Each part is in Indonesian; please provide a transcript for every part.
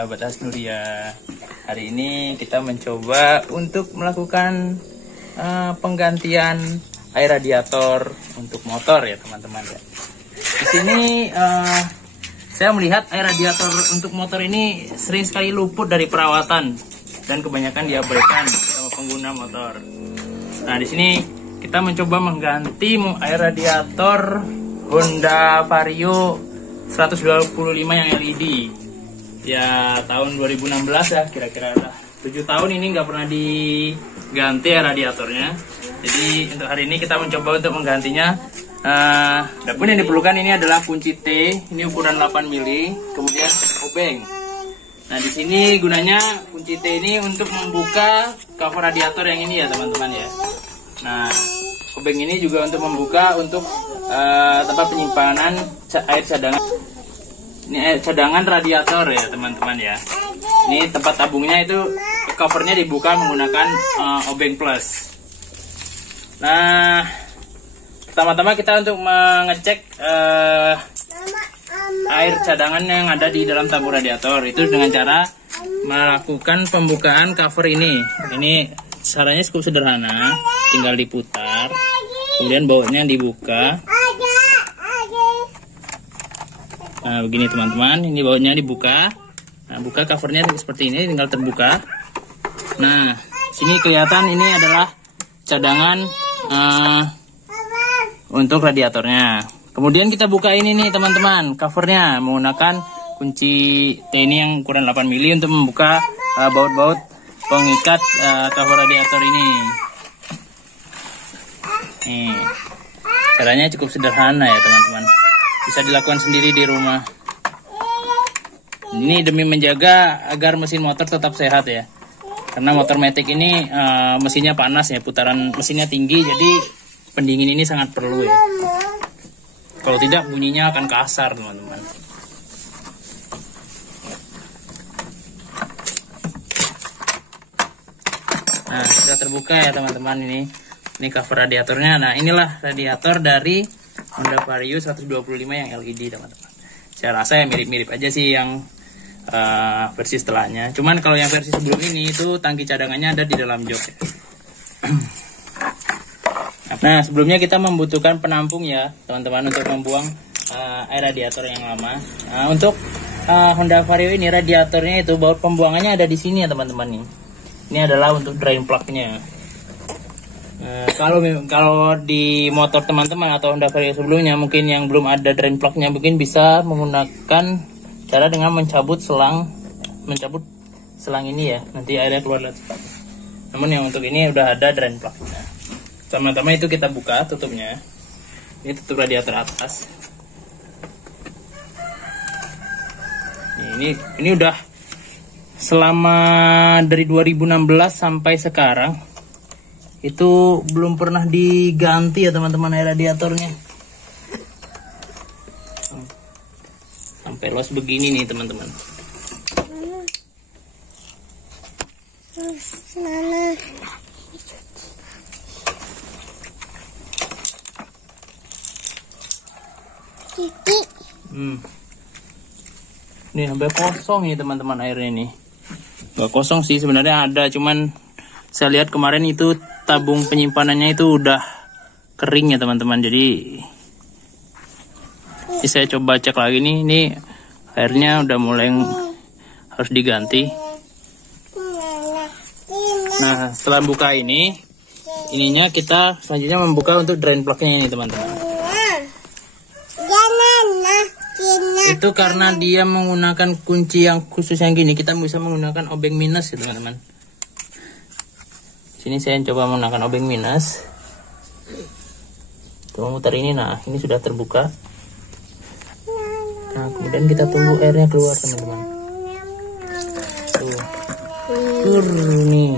sahabat Hasnuria. Hari ini kita mencoba untuk melakukan penggantian air radiator untuk motor ya teman-teman ya. Di sini saya melihat air radiator untuk motor ini sering sekali luput dari perawatan dan kebanyakan diabaikan sama pengguna motor. Nah, di sini kita mencoba mengganti air radiator Honda Vario 125 yang LED. Ya tahun 2016 ya kira-kira lah 7 tahun ini nggak pernah diganti ya radiatornya. Jadi untuk hari ini kita mencoba untuk menggantinya. Adapun yang diperlukan ini adalah kunci T, ini ukuran 8 mili, kemudian obeng. Nah di sini gunanya kunci T ini untuk membuka cover radiator yang ini ya teman-teman ya. Nah obeng ini juga untuk membuka untuk tempat penyimpanan air cadangan. Ini air cadangan radiator ya teman-teman ya. Ini tempat tabungnya itu covernya dibuka menggunakan obeng plus. Nah pertama-tama kita untuk mengecek air cadangan yang ada di dalam tabung radiator itu dengan cara melakukan pembukaan cover ini. Ini caranya cukup sederhana, tinggal diputar, kemudian bautnya dibuka. Nah begini teman-teman, ini bautnya dibuka. Nah buka covernya seperti ini, tinggal terbuka. Nah sini kelihatan ini adalah cadangan untuk radiatornya. Kemudian kita buka ini nih teman-teman, covernya menggunakan kunci T ini yang ukuran 8 mili untuk membuka baut-baut pengikat cover radiator ini. Nih, caranya cukup sederhana ya teman-teman. Bisa dilakukan sendiri di rumah. Ini demi menjaga agar mesin motor tetap sehat ya. Karena motor matic ini mesinnya panas ya, putaran mesinnya tinggi, jadi pendingin ini sangat perlu ya. Kalau tidak bunyinya akan kasar teman-teman. Nah sudah terbuka ya teman-teman ini cover radiatornya. Nah inilah radiator dari Honda Vario 125 yang LED teman-teman. Saya rasa ya mirip-mirip aja sih yang versi setelahnya. Cuman kalau yang versi sebelum ini itu tangki cadangannya ada di dalam jok ya. Nah sebelumnya kita membutuhkan penampung ya teman-teman untuk membuang air radiator yang lama. Nah, untuk Honda Vario ini radiatornya itu baut pembuangannya ada di sini ya teman-teman nih. Ini adalah untuk drain plug-nya. Kalau di motor teman-teman atau Honda Vario sebelumnya mungkin yang belum ada drain plug-nya, mungkin bisa menggunakan cara dengan mencabut selang ini ya, nanti airnya keluar lagi. Namun yang untuk ini udah ada drain plug-nya. Pertama-tama itu kita buka tutupnya. Ini tutup radiator atas. Ini udah selama dari 2016 sampai sekarang itu belum pernah diganti ya teman-teman air radiatornya. Sampai los begini nih teman-teman. Ini sampai kosong nih teman-teman airnya nih. Gak kosong sih sebenarnya ada, cuman saya lihat kemarin itu tabung penyimpanannya itu udah kering ya teman-teman. Jadi ini saya coba cek lagi nih, ini airnya udah mulai harus diganti. Nah setelah buka ininya kita selanjutnya membuka untuk drain plug-nya ini teman-teman. Itu karena dia menggunakan kunci yang khusus yang gini, kita bisa menggunakan obeng minus ya teman-teman. Sini saya coba menggunakan obeng minus. Coba muter ini, nah ini sudah terbuka. Nah kemudian kita tunggu airnya keluar teman-teman. Tuh nih.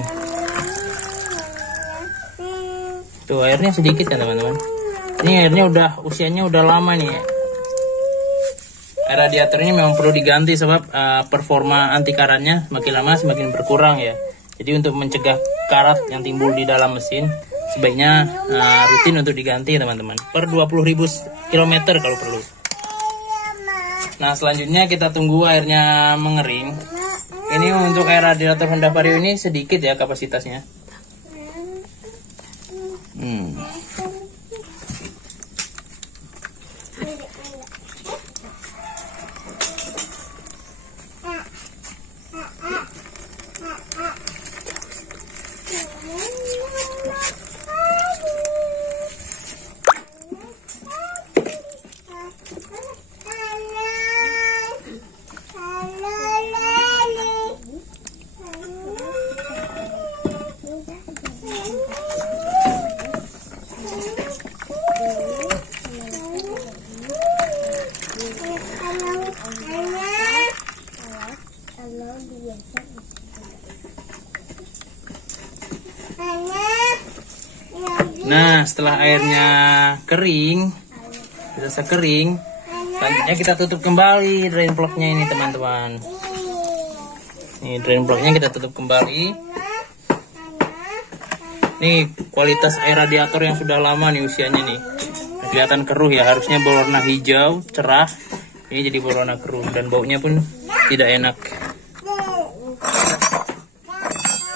Tuh airnya sedikit ya teman-teman. Ini airnya usianya udah lama nih ya. Air radiator ini memang perlu diganti sebab performa anti karatnya semakin lama semakin berkurang ya. Jadi untuk mencegah karat yang timbul di dalam mesin, sebaiknya rutin untuk diganti teman-teman. Per 20.000 km kalau perlu. Nah selanjutnya kita tunggu airnya mengering. Ini untuk air radiator Honda Vario ini sedikit ya kapasitasnya. Nah, setelah airnya kering, selesai kering, selanjutnya kita tutup kembali drain plugnya ini teman-teman. Ini drain plugnya kita tutup kembali. Nih kualitas air radiator yang sudah lama nih usianya nih. Kelihatan keruh ya, harusnya berwarna hijau cerah. Ini jadi berwarna keruh dan baunya pun tidak enak.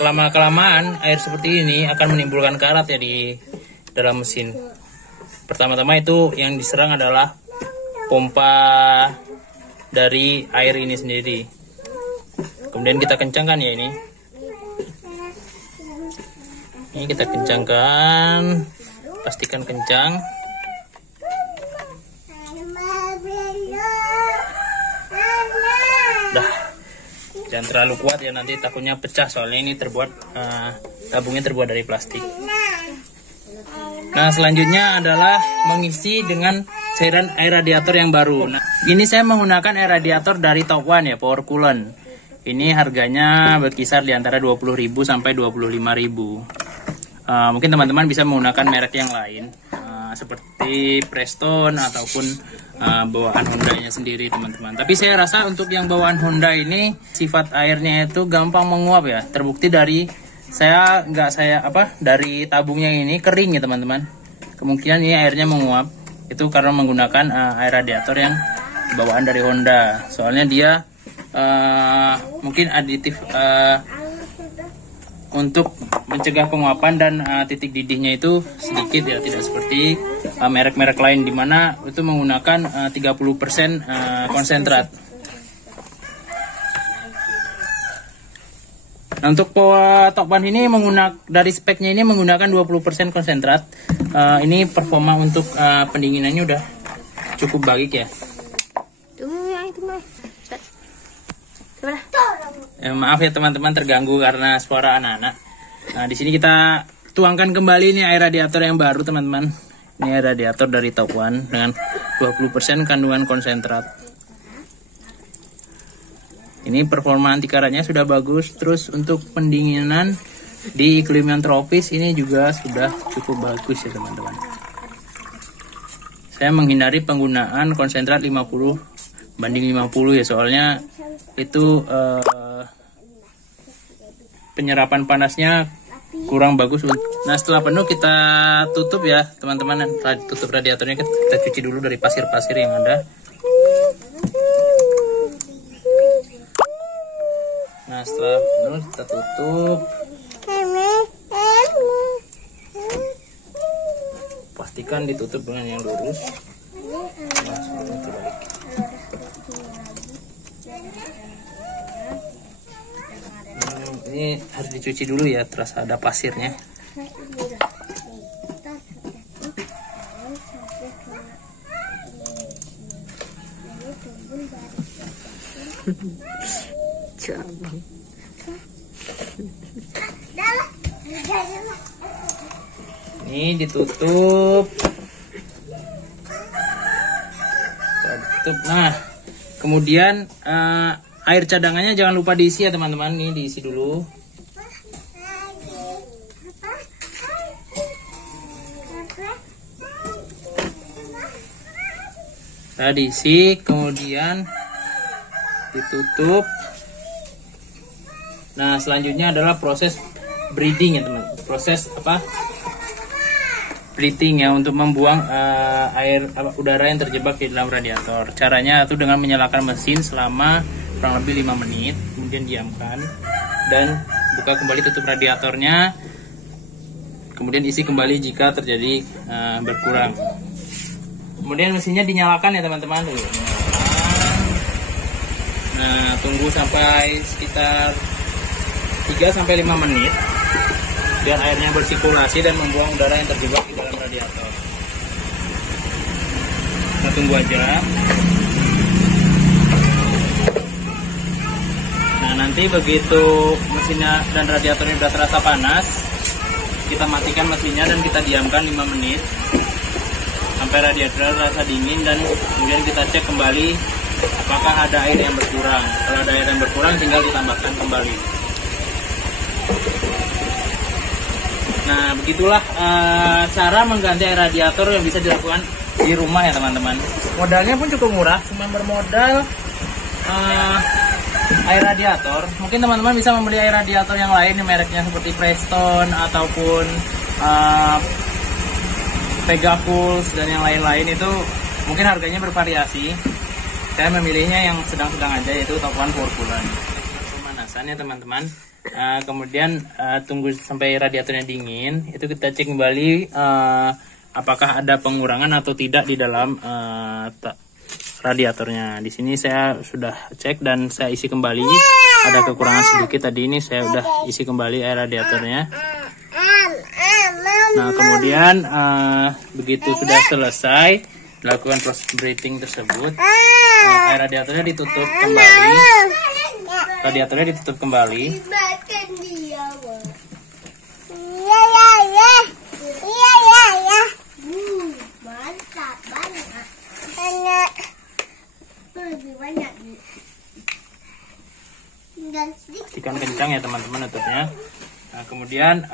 Kelamaan air seperti ini akan menimbulkan karat ya di dalam mesin. Pertama-tama itu yang diserang adalah pompa dari air ini sendiri. Kemudian kita kencangkan ya ini. Ini kita kencangkan, pastikan kencang. Dah, jangan terlalu kuat ya, nanti takutnya pecah soalnya ini terbuat tabungnya terbuat dari plastik. Nah, selanjutnya adalah mengisi dengan cairan air radiator yang baru. Nah, ini saya menggunakan air radiator dari Top One ya, Power Coolant. Ini harganya berkisar di antara 20.000 sampai 25.000. Mungkin teman-teman bisa menggunakan merek yang lain, seperti Preston ataupun bawaan Honda-nya sendiri teman-teman. Tapi saya rasa untuk yang bawaan Honda ini sifat airnya itu gampang menguap ya. Terbukti dari dari tabungnya ini kering ya teman-teman. Kemungkinan ini airnya menguap itu karena menggunakan air radiator yang bawaan dari Honda. Soalnya dia mungkin aditif untuk mencegah penguapan dan titik didihnya itu sedikit ya, tidak seperti merek-merek lain di mana itu menggunakan 30% konsentrat. Nah, untuk Top One ini dari speknya ini menggunakan 20% konsentrat. Ini performa untuk pendinginannya udah cukup baik ya. Maaf ya teman-teman terganggu karena suara anak-anak. Nah, di sini kita tuangkan kembali nih air radiator yang baru teman-teman. Ini air radiator dari Top One dengan 20% kandungan konsentrat. Ini performa anti karatnya sudah bagus. Terus untuk pendinginan di iklim yang tropis ini juga sudah cukup bagus ya teman-teman. Saya menghindari penggunaan konsentrat 50 banding 50 ya, soalnya itu penyerapan panasnya kurang bagus. Nah, setelah penuh kita tutup ya teman-teman. Setelah tutup radiatornya kita cuci dulu dari pasir-pasir yang ada. Nah, setelah penuh kita tutup. Pastikan ditutup dengan yang lurus. Nah, seperti balik. Ini harus dicuci dulu ya, terasa ada pasirnya. Ini ditutup. Nah, kemudian air cadangannya jangan lupa diisi ya teman-teman. Ini diisi dulu. Nah, diisi, kemudian ditutup. Nah, selanjutnya adalah proses breathing ya teman. Proses breathing ya, untuk membuang udara yang terjebak di dalam radiator. Caranya itu dengan menyalakan mesin selama kurang lebih 5 menit. kemudian diamkan dan buka kembali tutup radiatornya, kemudian isi kembali jika terjadi berkurang. Kemudian mesinnya dinyalakan ya teman-teman. Nah, tunggu sampai sekitar 3-5 menit biar airnya bersirkulasi dan membuang udara yang terjebak di dalam radiator. Kita tunggu aja. Nah, nanti begitu mesinnya dan radiatornya sudah terasa panas, kita matikan mesinnya dan kita diamkan 5 menit sampai radiator terasa dingin, dan kemudian kita cek kembali apakah ada air yang berkurang. Kalau ada air yang berkurang tinggal ditambahkan kembali. Nah, begitulah cara mengganti air radiator yang bisa dilakukan di rumah ya teman-teman. Modalnya pun cukup murah, cuma bermodal air radiator. Mungkin teman-teman bisa membeli air radiator yang lain yang mereknya seperti Preston ataupun Pegapuls dan yang lain-lain, itu mungkin harganya bervariasi. Saya memilihnya yang sedang-sedang aja, yaitu top 1 Powerpulan. Pemanasan ya teman-teman. Kemudian tunggu sampai radiatornya dingin, itu kita cek kembali apakah ada pengurangan atau tidak di dalam radiatornya. Di sini saya sudah cek dan saya isi kembali. Ada kekurangan sedikit tadi, ini saya udah isi kembali air radiatornya. Nah, kemudian begitu sudah selesai dilakukan proses breathing tersebut, air radiatornya ditutup kembali. Radiatornya ditutup kembali. Mantap banget. Lebih banyak nih. Tekan kencang ya teman-teman tutupnya. Nah, kemudian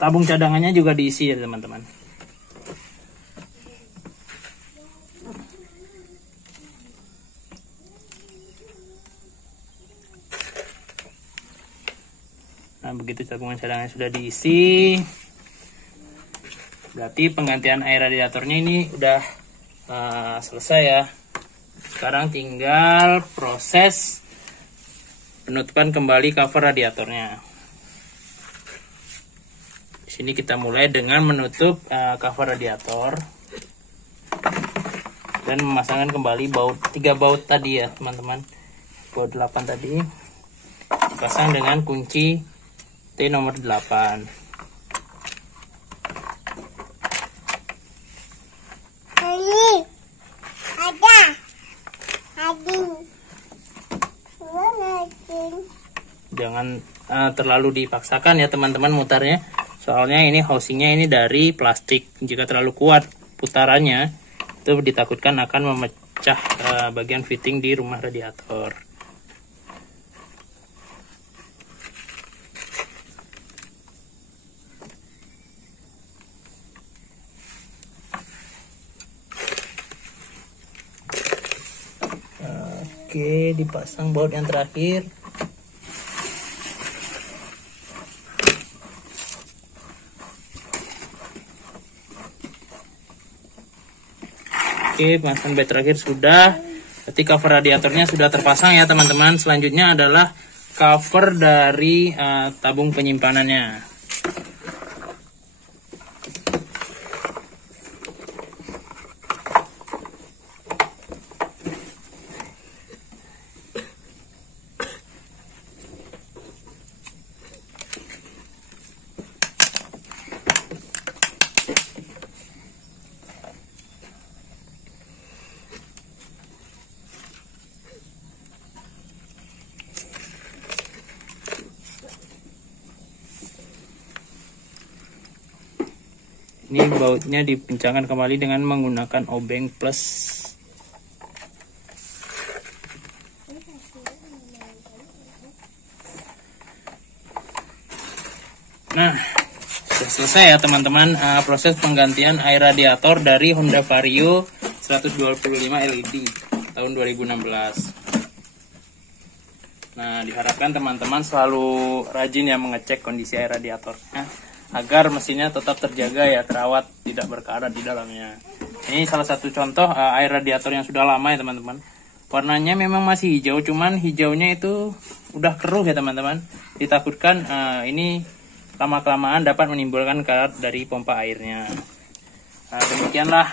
tabung cadangannya juga diisi ya teman-teman. Nah, begitu tabungan cadangan sudah diisi, berarti penggantian air radiatornya ini udah selesai ya. Sekarang tinggal proses penutupan kembali cover radiatornya. Di sini kita mulai dengan menutup cover radiator dan memasangkan kembali baut 3 baut tadi ya teman-teman. Baut 8 tadi dipasang dengan kunci T nomor 8. Jangan terlalu dipaksakan ya teman-teman mutarnya, soalnya ini housingnya ini dari plastik. Jika terlalu kuat putarannya, itu ditakutkan akan memecah bagian fitting di rumah radiator. Oke, dipasang baut yang terakhir. Oke, pasang baut terakhir sudah. Berarti cover radiatornya sudah terpasang ya teman-teman. Selanjutnya adalah cover dari tabung penyimpanannya. Ini bautnya dipincangkan kembali dengan menggunakan obeng plus. Nah, sudah selesai ya teman-teman proses penggantian air radiator dari Honda Vario 125 LED tahun 2016. Nah, diharapkan teman-teman selalu rajin ya mengecek kondisi air radiatornya agar mesinnya tetap terjaga ya, terawat, tidak berkarat di dalamnya. Ini salah satu contoh air radiator yang sudah lama ya teman-teman. warnanya memang masih hijau, cuman hijaunya itu udah keruh ya teman-teman. Ditakutkan ini lama-kelamaan dapat menimbulkan karat dari pompa airnya. Demikianlah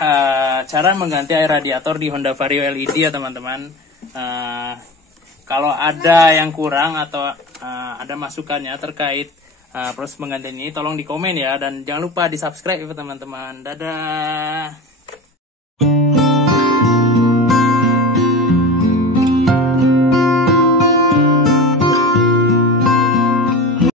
cara mengganti air radiator di Honda Vario LED ya teman-teman. Kalau ada yang kurang atau ada masukannya terkait proses penggantian ini, tolong di komen ya, dan jangan lupa di subscribe ya teman-teman. Dadah.